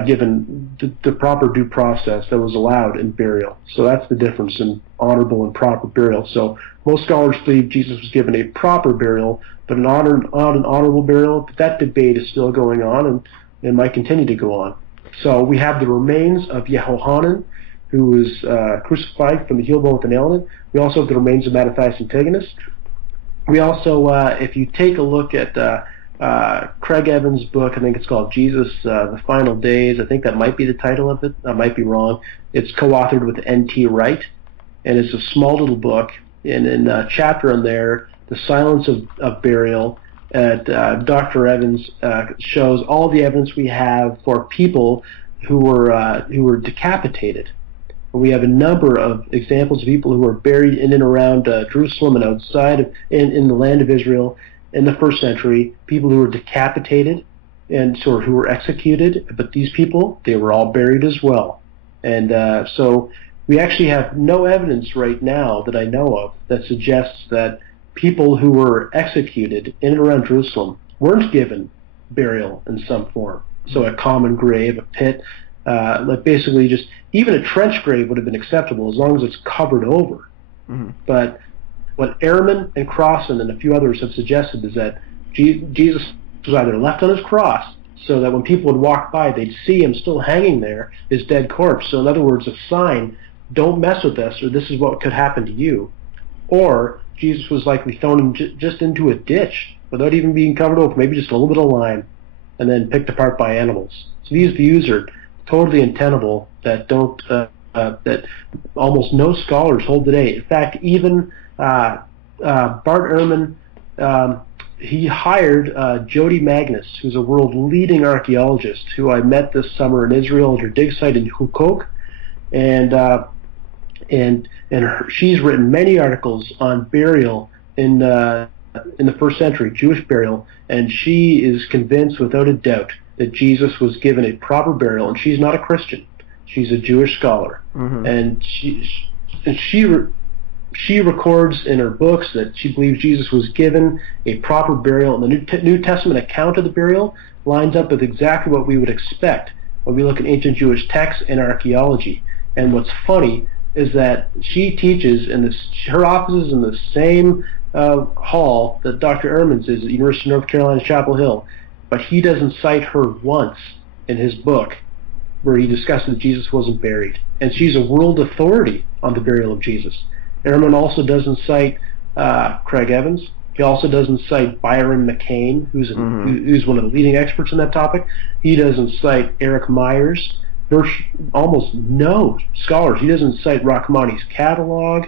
given the proper due process that was allowed in burial. So that's the difference in honorable and proper burial. So most scholars believe Jesus was given a proper burial, but not an honorable burial. But that debate is still going on, and might continue to go on. So we have the remains of Yehohanan, who was crucified from the heel bone with a nail in it. We also have the remains of Mattathias Antigonus. We also, if you take a look at Craig Evans' book, I think it's called Jesus, The Final Days. I think that might be the title of it. I might be wrong. It's co-authored with N.T. Wright, and it's a small little book. And in a chapter on there, The Silence of Burial, Dr. Evans shows all the evidence we have for people who were decapitated. We have a number of examples of people who were buried in and around Jerusalem and outside in the land of Israel in the first century, people who were decapitated and who were executed, but these people, they were all buried as well. And so we actually have no evidence right now that I know of that suggests that people who were executed in and around Jerusalem weren't given burial in some form. So a common grave, a pit, like basically just even a trench grave would have been acceptable as long as it's covered over. Mm-hmm. But what Ehrman and Crossan and a few others have suggested is that Jesus was either left on his cross so that when people would walk by, they'd see him still hanging there, his dead corpse. So in other words, a sign, don't mess with us, or this is what could happen to you. Or Jesus was likely thrown just into a ditch without even being covered over, maybe just a little bit of lime, and then picked apart by animals. So these views are totally untenable that don't that almost no scholars hold today. In fact, even Bart Ehrman, he hired Jody Magnus, who's a world-leading archaeologist, who I met this summer in Israel at her dig site in Hukok, and she's written many articles on burial in the first century, Jewish burial, and she is convinced without a doubt that Jesus was given a proper burial, and she's not a Christian. She's a Jewish scholar, and she records in her books that she believes Jesus was given a proper burial, and the New Testament account of the burial lines up with exactly what we would expect when we look at ancient Jewish texts and archaeology. And what's funny is that she teaches her office is in the same hall that Dr. Ehrman's is at the University of North Carolina, Chapel Hill, but he doesn't cite her once in his book where he discusses that Jesus wasn't buried. And she's a world authority on the burial of Jesus. Ehrman also doesn't cite Craig Evans. He also doesn't cite Byron McCain, who's one of the leading experts in that topic. He doesn't cite Eric Myers. There's almost no scholars. He doesn't cite Rachmani's catalog.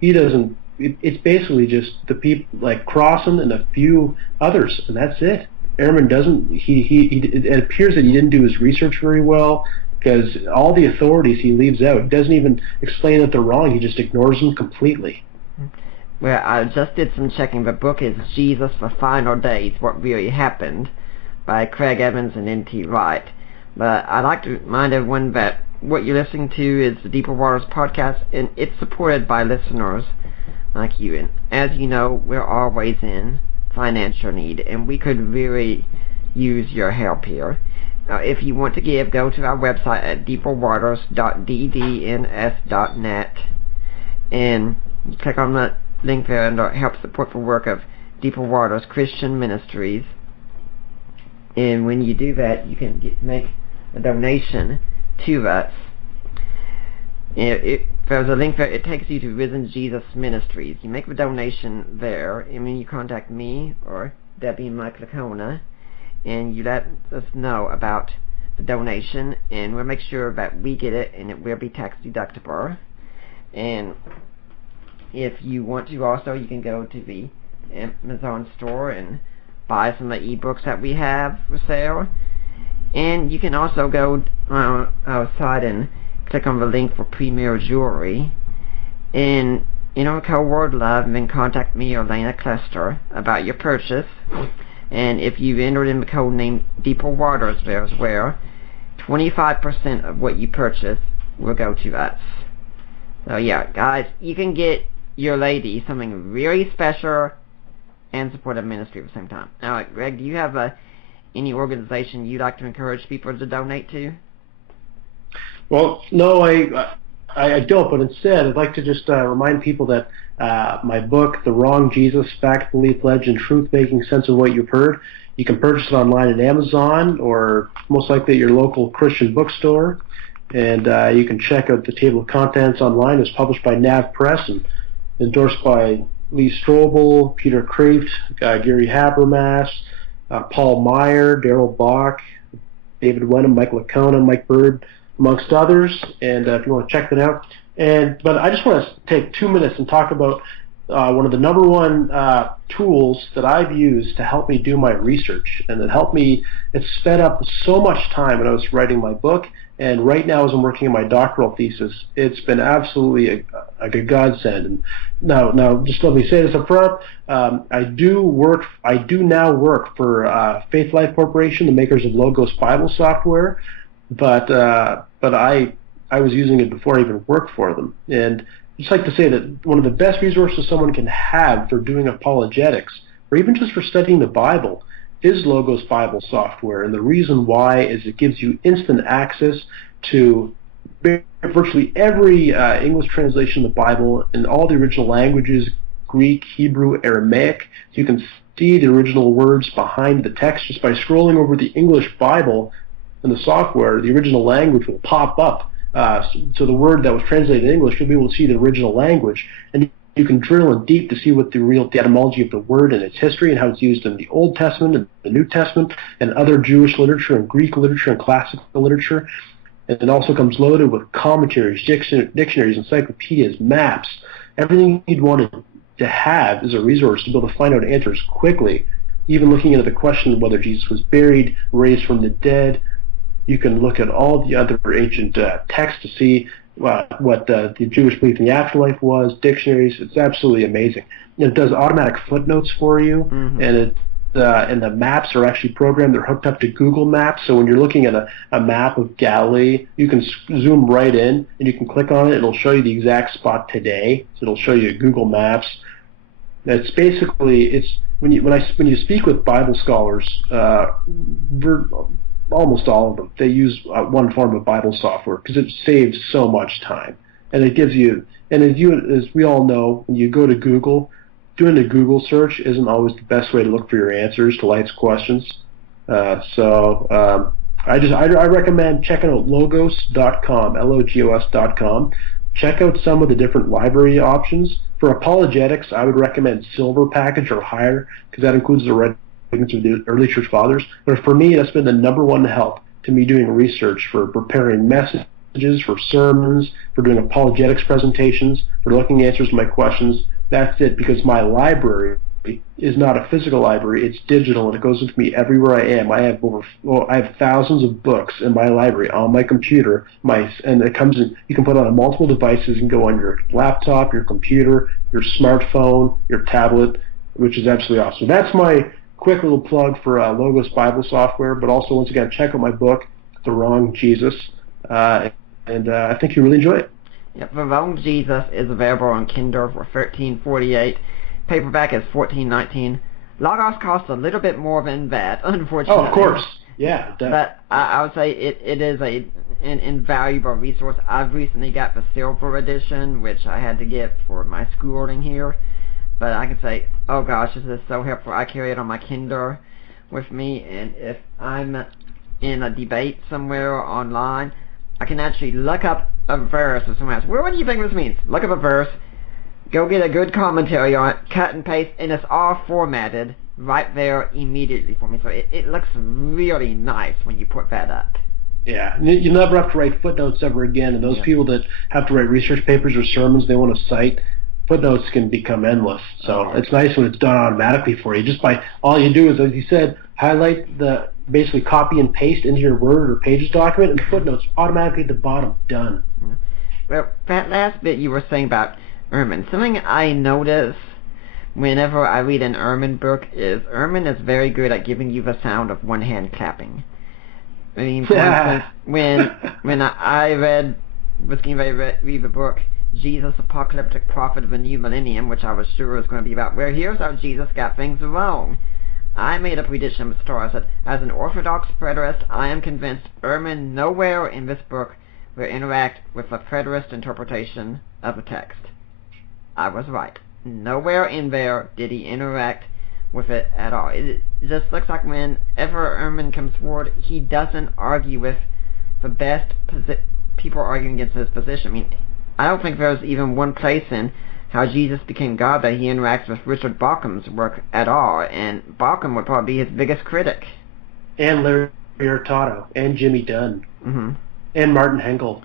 He doesn't. It's basically just the people like Crossan and a few others, and that's it. Ehrman doesn't. It appears that he didn't do his research very well, because all the authorities he leaves out. He doesn't even explain that they're wrong. He just ignores them completely. Well, I just did some checking. The book is Jesus for Final Days, What Really Happened, by Craig Evans and N.T. Wright. But I'd like to remind everyone that what you're listening to is the Deeper Waters podcast, and it's supported by listeners like you. And as you know, we're always in financial need, and we could really use your help here. Now, if you want to give, go to our website at deeperwaters.ddns.net, and you click on that link there, and it'll help support the work of Deeper Waters Christian Ministries. And when you do that, you can make a donation to us. There's a link there. It takes you to Risen Jesus Ministries. You make the donation there, and then you contact me or Debbie and Mike Lacona, and you let us know about the donation, and we'll make sure that we get it, and it will be tax deductible. And if you want to also, you can go to the Amazon store and buy some of the ebooks that we have for sale. And you can also go on our site and click on the link for Premier Jewelry. And code word love, and then contact me or Lena Clester about your purchase. And if you've entered in the code name Deeper Waters there as well, 25% of what you purchase will go to us. So yeah, guys, you can get your lady something really special and support a ministry at the same time. Now, Greg, do you have any organization you'd like to encourage people to donate to? Well, no, I don't, but instead I'd like to just remind people that my book, The Wrong Jesus, Fact, Belief, Legend, Truth, Making Sense of What You've Heard, you can purchase it online at Amazon or most likely at your local Christian bookstore. And you can check out the table of contents online. It's published by Nav Press and endorsed by Lee Strobel, Peter Kraft, Gary Habermas, Paul Meyer, Darrell Bach, David Wenham, Mike Lacona, Mike Bird, amongst others. And if you want to check that out. But I just want to take 2 minutes and talk about one of the number one tools that I've used to help me do my research, and it helped me. It sped up so much time when I was writing my book, and right now as I'm working on my doctoral thesis, it's been absolutely a godsend. And now, just let me say this up front. I do now work for Faith Life Corporation, the makers of Logos Bible software, but I was using it before I even worked for them. And I'd just like to say that one of the best resources someone can have for doing apologetics, or even just for studying the Bible, is Logos Bible software. And the reason why is it gives you instant access to virtually every English translation of the Bible in all the original languages, Greek, Hebrew, Aramaic. So you can see the original words behind the text just by scrolling over the English Bible in the software. The original language will pop up. So the word that was translated in English, you'll be able to see the original language, and you can drill in deep to see what the etymology of the word and its history and how it's used in the Old Testament and the New Testament and other Jewish literature and Greek literature and classical literature. And it also comes loaded with commentaries, dictionaries, encyclopedias, maps, everything you'd want to have as a resource to be able to find out answers quickly. Even looking into the question of whether Jesus was buried, raised from the dead. You can look at all the other ancient texts to see what the Jewish belief in the afterlife was, dictionaries. It's absolutely amazing. And it does automatic footnotes for you, and the maps are actually programmed. They're hooked up to Google Maps, so when you're looking at a map of Galilee, you can zoom right in, and you can click on it. It'll show you the exact spot today. So it'll show you Google Maps. It's basically when you speak with Bible scholars, almost all of them, they use one form of Bible software because it saves so much time, and it gives you. And as we all know, when you go to Google, doing a Google search isn't always the best way to look for your answers to life's questions. I recommend checking out logos.com, logos.com. Check out some of the different library options. For apologetics, I would recommend Silver Package or higher, because that includes the writings of the early church fathers. But for me, that's been the number one help to me doing research, for preparing messages, for sermons, for doing apologetics presentations, for looking answers to my questions. That's it, because my library is not a physical library, it's digital, and it goes with me everywhere I am. I have thousands of books in my library on my computer, and it comes in. You can put it on multiple devices and go on your laptop, your computer, your smartphone, your tablet, which is absolutely awesome. That's my quick little plug for Logos Bible software, but also, once again, check out my book, The Wrong Jesus, and I think you'll really enjoy it. Yep, The Wrong Jesus is available on Kindle for $13.48. Paperback is $14.19. Logos costs a little bit more than that, unfortunately. Oh, of course. Yeah. But I would say it is an invaluable resource. I've recently got the silver edition, which I had to get for my schooling here. But I can say, oh gosh, this is so helpful. I carry it on my Kindle with me, and if I'm in a debate somewhere online, I can actually look up a verse, or someone asks, well, what do you think this means? Look up a verse, go get a good commentary on it, cut and paste, and it's all formatted right there immediately for me. So it looks really nice when you put that up. Yeah, you never have to write footnotes ever again, and those people that have to write research papers or sermons they want to cite, footnotes can become endless. So it's nice when it's done automatically for you. Just by, all you do is, as you said, highlight basically copy and paste into your Word or Pages document, and the footnotes automatically at the bottom, done. Well, that last bit you were saying about Ehrman, something I notice whenever I read an Ehrman book is Ehrman is very good at giving you the sound of one hand clapping. I mean, for instance, when I was getting ready to read the book, Jesus, Apocalyptic Prophet of the New Millennium, which I was sure was going to be about, well, here's how Jesus got things wrong. I made a prediction at the start. I said, as an Orthodox preterist, I am convinced Ehrman nowhere in this book will interact with a preterist interpretation of the text. I was right. Nowhere in there did he interact with it at all. It just looks like whenever Ehrman comes forward, he doesn't argue with the best people arguing against his position. I mean, I don't think there's even one place in How Jesus Became God that he interacts with Richard Bauckham's work at all, and Bauckham would probably be his biggest critic. And Larry Hurtado, and Jimmy Dunn, and Martin Henkel.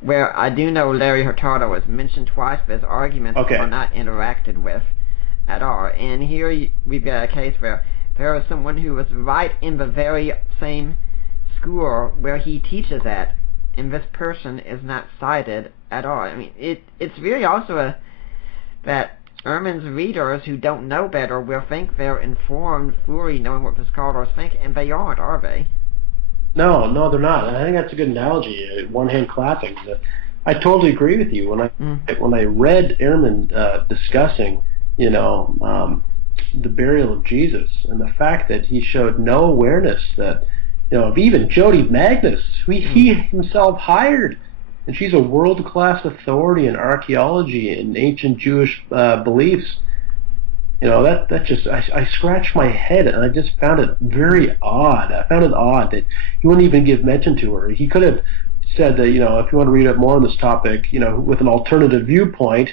Where I do know Larry Hurtado was mentioned twice, but his arguments are not interacted with at all. And here we've got a case where there is someone who was right in the very same school where he teaches at, and this person is not cited at all. I mean, it's really also that Ehrman's readers who don't know better will think they're informed, fully knowing what the scholars think, and they aren't, are they? No, they're not. And I think that's a good analogy, one-hand clapping. I totally agree with you. When I read Ehrman discussing, the burial of Jesus, and the fact that he showed no awareness that, of even Jody Magnus, who he himself hired, and she's a world-class authority in archaeology and ancient Jewish beliefs, that just, I scratched my head, and I just found it very odd. I found it odd that he wouldn't even give mention to her. He could have said that, if you want to read up more on this topic, with an alternative viewpoint,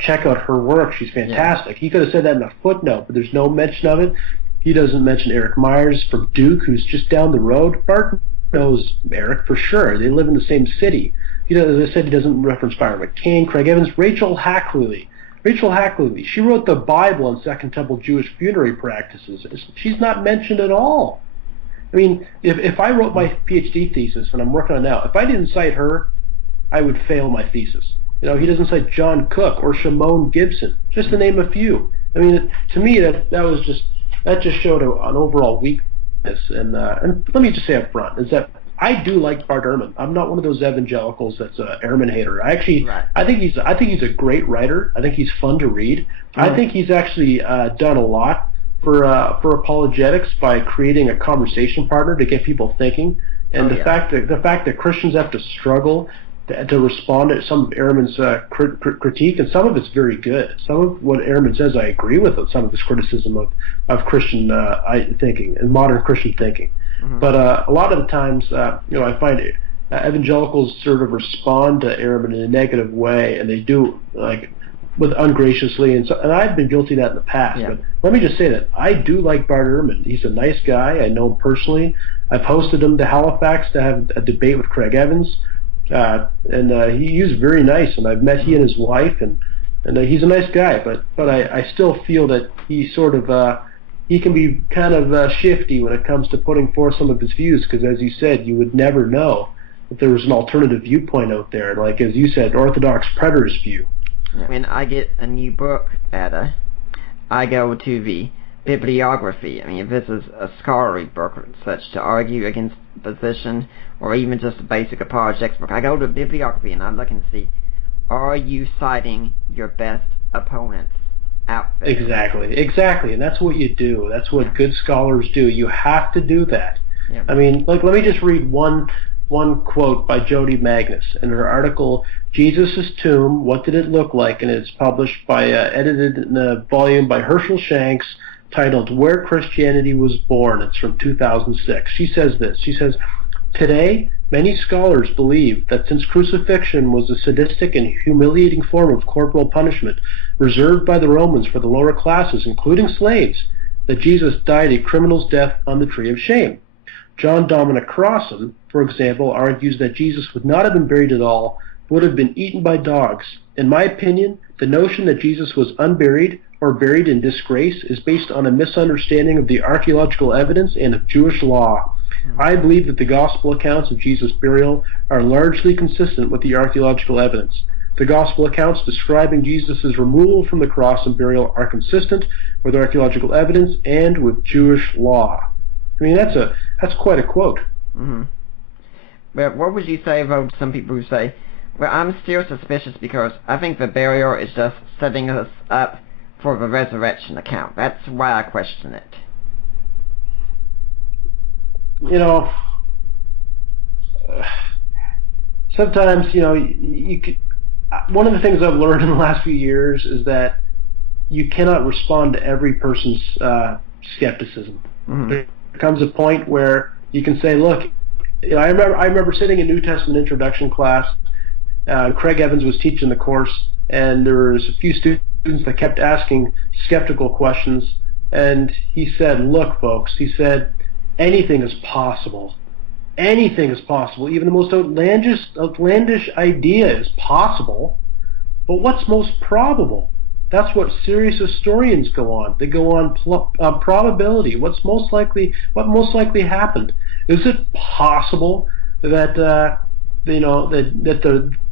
check out her work. She's fantastic. Yeah. He could have said that in a footnote, but there's no mention of it. He doesn't mention Eric Myers from Duke, who's just down the road. Bart knows Eric for sure. They live in the same city. As I said, he doesn't reference Byron McCain, Craig Evans, Rachel Hackley. She wrote the Bible on Second Temple Jewish funerary practices. She's not mentioned at all. I mean, if I wrote my PhD thesis, and I'm working on it now, if I didn't cite her, I would fail my thesis. He doesn't cite John Cook or Shimon Gibson, just to name a few. I mean, to me, that just showed an overall weakness. And let me just say up front is that I do like Bart Ehrman. I'm not one of those evangelicals that's a Ehrman hater. I think he's a great writer. I think he's fun to read. I think he's actually done a lot for apologetics by creating a conversation partner to get people thinking. And the fact that Christians have to struggle to respond to some of Ehrman's critique, and some of it's very good. Some of what Ehrman says I agree with, some of his criticism of Christian thinking and modern Christian thinking. Mm-hmm. But a lot of the times, I find evangelicals sort of respond to Ehrman in a negative way, and they do with ungraciously, and I've been guilty of that in the past. Yeah. But let me just say that I do like Bart Ehrman. He's a nice guy. I know him personally. I've hosted him to Halifax to have a debate with Craig Evans, and he's very nice. And I've met he and his wife, and he's a nice guy. But I still feel that he sort of he can be kind of shifty when it comes to putting forth some of his views, because as you said, you would never know if there was an alternative viewpoint out there, like as you said, Orthodox preterist view. When I get a new book, I go to the bibliography. I mean, if this is a scholarly book, such to argue against the position, or even just a basic apologetics book, I go to the bibliography and I look and see, are you citing your best opponents out there? Exactly, and that's what you do. That's what good scholars do. You have to do that. Yeah. I mean, let me just read one quote by Jody Magnus in her article, Jesus' Tomb, What Did It Look Like? And it's published by, edited in a volume by Herschel Shanks, titled Where Christianity Was Born. It's from 2006. She says this. She says, today, many scholars believe that since crucifixion was a sadistic and humiliating form of corporal punishment reserved by the Romans for the lower classes, including slaves, that Jesus died a criminal's death on the tree of shame. John Dominic Crossan, for example, argues that Jesus would not have been buried at all, would have been eaten by dogs. In my opinion, the notion that Jesus was unburied or buried in disgrace is based on a misunderstanding of the archaeological evidence and of Jewish law. I believe that the gospel accounts of Jesus' burial are largely consistent with the archaeological evidence. The gospel accounts describing Jesus' removal from the cross and burial are consistent with archaeological evidence and with Jewish law. I mean, that's quite a quote. Mm-hmm. But what would you say about some people who say, well, I'm still suspicious because I think the burial is just setting us up for the resurrection account. That's why I question it. Sometimes, you could, one of the things I've learned in the last few years is that you cannot respond to every person's skepticism. Mm-hmm. There comes a point where you can say, look, I remember sitting in New Testament introduction class. Craig Evans was teaching the course, and there was a few students that kept asking skeptical questions, and he said, look, folks, he said, anything is possible. Anything is possible. Even the most outlandish idea is possible. But what's most probable? That's what serious historians go on. They go on probability. What most likely happened? Is it possible that that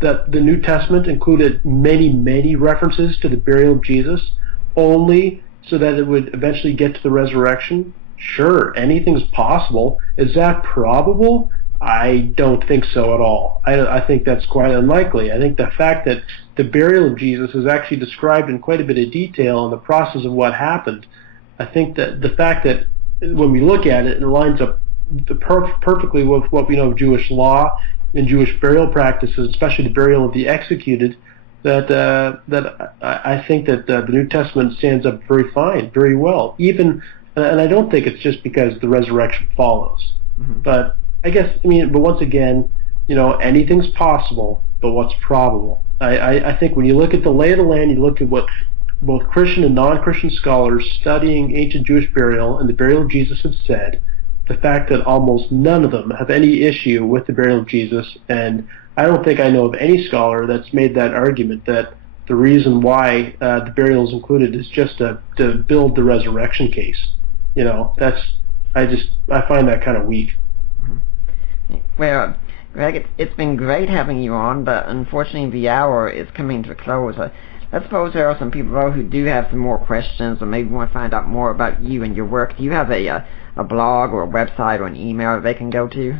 the New Testament included many references to the burial of Jesus, only so that it would eventually get to the resurrection? Sure, anything's possible. Is that probable? I don't think so at all. I think that's quite unlikely. I think the fact that the burial of Jesus is actually described in quite a bit of detail in the process of what happened, I think that the fact that when we look at it, it lines up perfectly with what we know of Jewish law and Jewish burial practices, especially the burial of the executed, I think that the New Testament stands up very fine, very well. Even, and I don't think it's just because the resurrection follows. Mm-hmm. But but once again, anything's possible, but what's probable? I think when you look at the lay of the land, you look at what both Christian and non-Christian scholars studying ancient Jewish burial and the burial of Jesus have said, the fact that almost none of them have any issue with the burial of Jesus, and I don't think I know of any scholar that's made that argument that the reason why the burial is included is just to build the resurrection case. I find that kind of weak. Mm-hmm. Well, Greg, it's been great having you on, but unfortunately the hour is coming to a close. I suppose there are some people though who do have some more questions or maybe want to find out more about you and your work. Do you have a blog or a website or an email they can go to?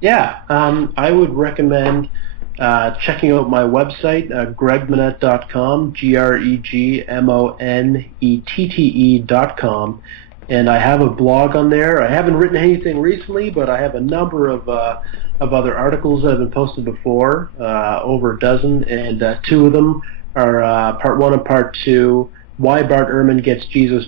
Yeah, I would recommend checking out my website, gregmonette.com, GregMonette.com, and I have a blog on there. I haven't written anything recently, but I have a number of other articles that have been posted before, over a dozen, and two of them are part 1 and part 2, Why Bart Ehrman Gets Jesus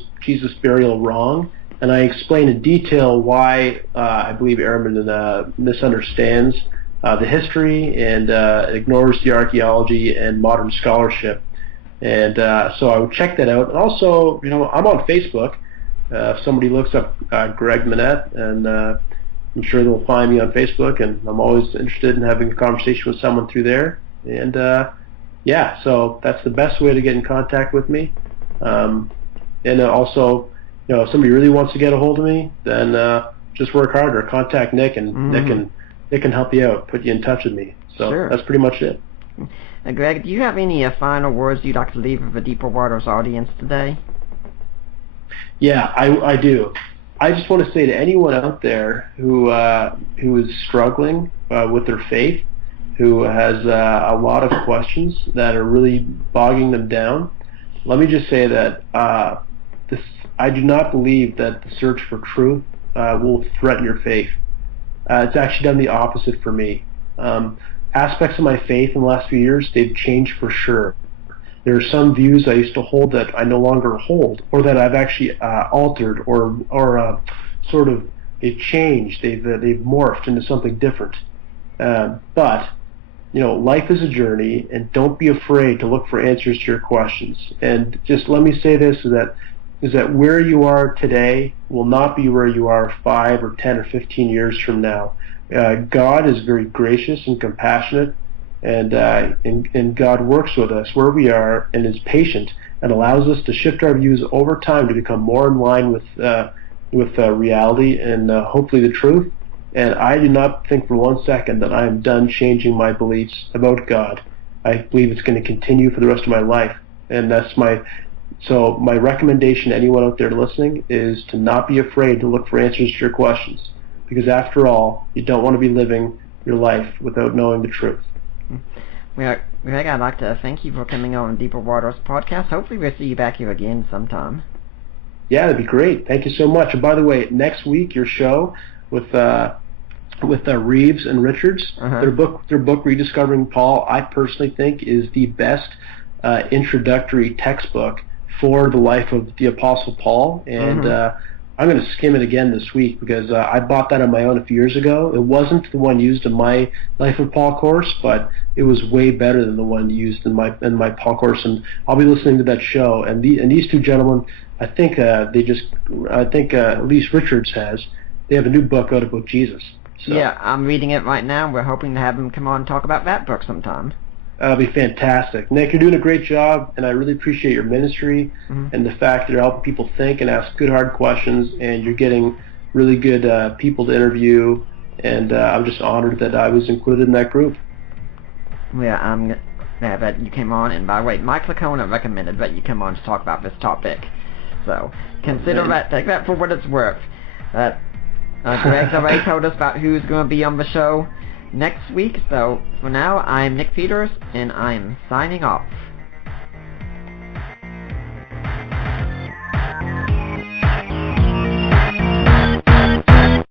Burial Wrong. And I explain in detail why I believe Ehrman misunderstands the history and ignores the archaeology and modern scholarship. And so I would check that out. And also, I'm on Facebook. If somebody looks up Greg Monette, and I'm sure they'll find me on Facebook. And I'm always interested in having a conversation with someone through there. And so that's the best way to get in contact with me. And also, if somebody really wants to get a hold of me, then just work harder. Contact Nick, and Mm-hmm. Nick can help you out, put you in touch with me. So Sure. That's pretty much it. Now, Greg, do you have any final words you'd like to leave with the Deeper Waters audience today? Yeah, I do. I just want to say to anyone out there who is struggling with their faith, who has a lot of questions that are really bogging them down, let me just say that I do not believe that the search for truth will threaten your faith. It's actually done the opposite for me. Aspects of my faith in the last few years, they've changed for sure. There are some views I used to hold that I no longer hold, or that I've actually altered, or sort of they've changed, they've morphed into something different. But life is a journey, and don't be afraid to look for answers to your questions. And just let me say this: is that where you are today will not be where you are 5 or 10 or 15 years from now. God is very gracious and compassionate, and God works with us where we are and is patient and allows us to shift our views over time to become more in line with reality and hopefully the truth. And I do not think for one second that I am done changing my beliefs about God. I believe it's going to continue for the rest of my life, and so my recommendation to anyone out there listening is to not be afraid to look for answers to your questions, because after all, you don't want to be living your life without knowing the truth. Well, Greg, I'd like to thank you for coming on Deeper Waters podcast. Hopefully we'll see you back here again sometime. Yeah, that'd be great. Thank you so much. And by the way, next week, your show with Reeves and Richards, their book Rediscovering Paul, I personally think is the best introductory textbook for the life of the Apostle Paul, and I'm going to skim it again this week because I bought that on my own a few years ago. It wasn't the one used in my Life of Paul course, but it was way better than the one used in my Paul course, and I'll be listening to that show. And these two gentlemen, I think at least Richards they have a new book out about Jesus. So. Yeah, I'm reading it right now. We're hoping to have him come on and talk about that book sometime. That'll be fantastic. Nick, you're doing a great job, and I really appreciate your ministry and the fact that you're helping people think and ask good, hard questions, and you're getting really good people to interview, and I'm just honored that I was included in that group. Yeah, I'm glad that you came on, and by the way, Mike Lacona recommended that you come on to talk about this topic. So, consider that, take that for what it's worth. Greg's already told us about who's going to be on the show next week, so for now, I'm Nick Peters, and I'm signing off.